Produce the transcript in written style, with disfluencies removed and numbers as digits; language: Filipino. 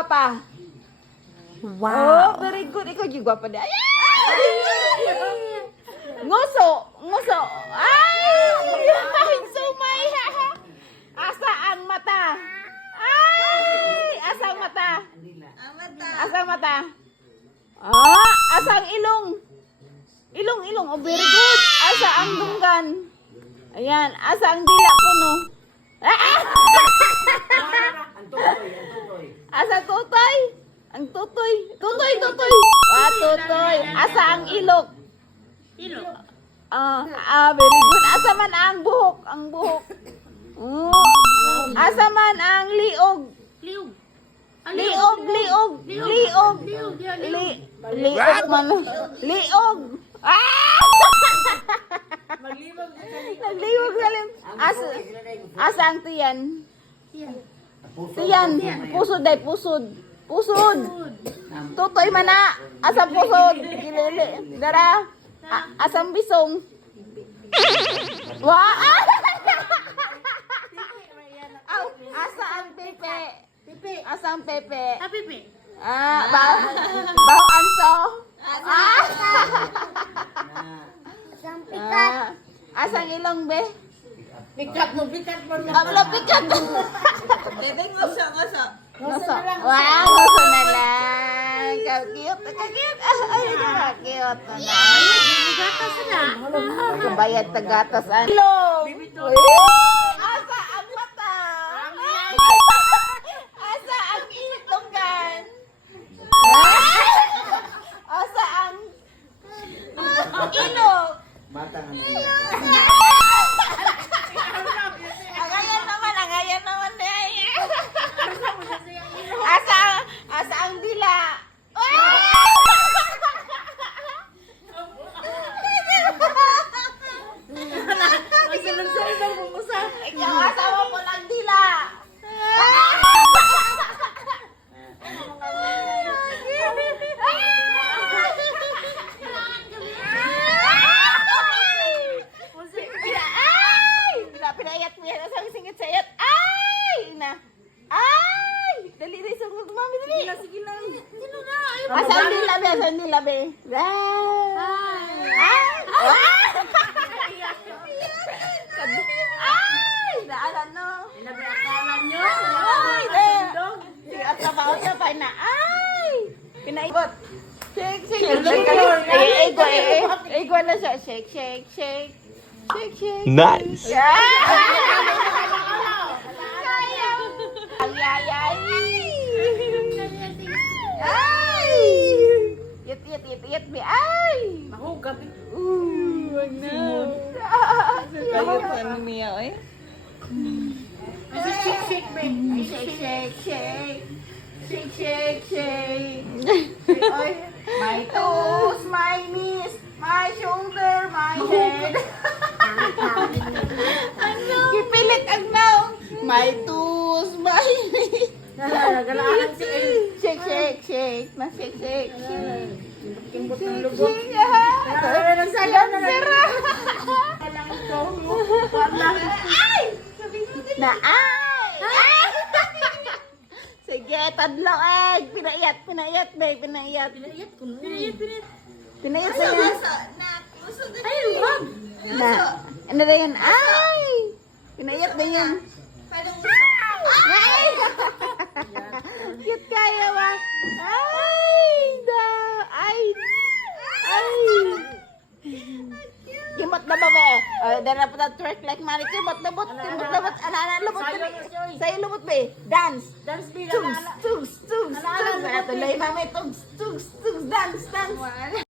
gwapa? Wow. Oh, very good. Ikaw yung gwapa din. Ay! Nguso. Nguso. Ay! Sumay. Asa ang mata? Ay! Asa ang mata? Asa ang mata? Asa ang ilong? Ilong. Oh, very good. Asa ang dunggan? Ayan. Asa ang dila ko, no? Asa ang tutoy? Ang tutoy. Tutoy. Tutoy. Asa ang ilok? Very good. Asa man ang buhok? Ang buhok. Asa man ang liog? Liog man. Liog. Nagliwag galing. Asa ang tiyan? Tiyan. Pusod. Tutoy man na. Asa pusod? Gilili. Dara. Asang bisong. Asa ang pepe? Asa ang pepe? Baho anso. Asang ilong be? Pikat mo. Wala pikat. Bebe, nguso. Nguso. Nguso na lang. Cute. Ay, cute na. Kabayad tagatas. Ilong. Asa ang mata? Asa ang ilonggan? Asa ang ilong? Angayan naman Asa ang dila? Ikaw asawa ko lang dila. Pinayat mo yan. Asang singit sayat. Ay! Dali. Sungod mami, dali. Sige na. Asang dila be? Naalan no. At trabaho siya pa na. Pinaikot. Shake. Ego na siya. Shake. Nice. Ang yayay. Yit be. Mahugab. Wag na. Ayot pa ni Mia, eh. Shake, babe. Shake. Oy, my toes, my knees, my shoulder, my head. Kipilit ang naong. My toes, my knees. Nagalaan si El. Shake. Shake. Kimbot ng lubot. Nagsayaw na sira. Walang tono. Walang. Sige, tadlaw egg. Pinayat, babe. Pinayat sa Ay, wag. na. Ano na yun? Ay! Pinayat na yun. Ay! Cute kayo, ba? Ay! Kimot na ba, be? Dara po na twerk like Mari. Kimot na bot. Ana, lubot. Sa'yo lubot, be. Dance. Dance bila Tugs. Tuloy, mami. Tugs. Dance.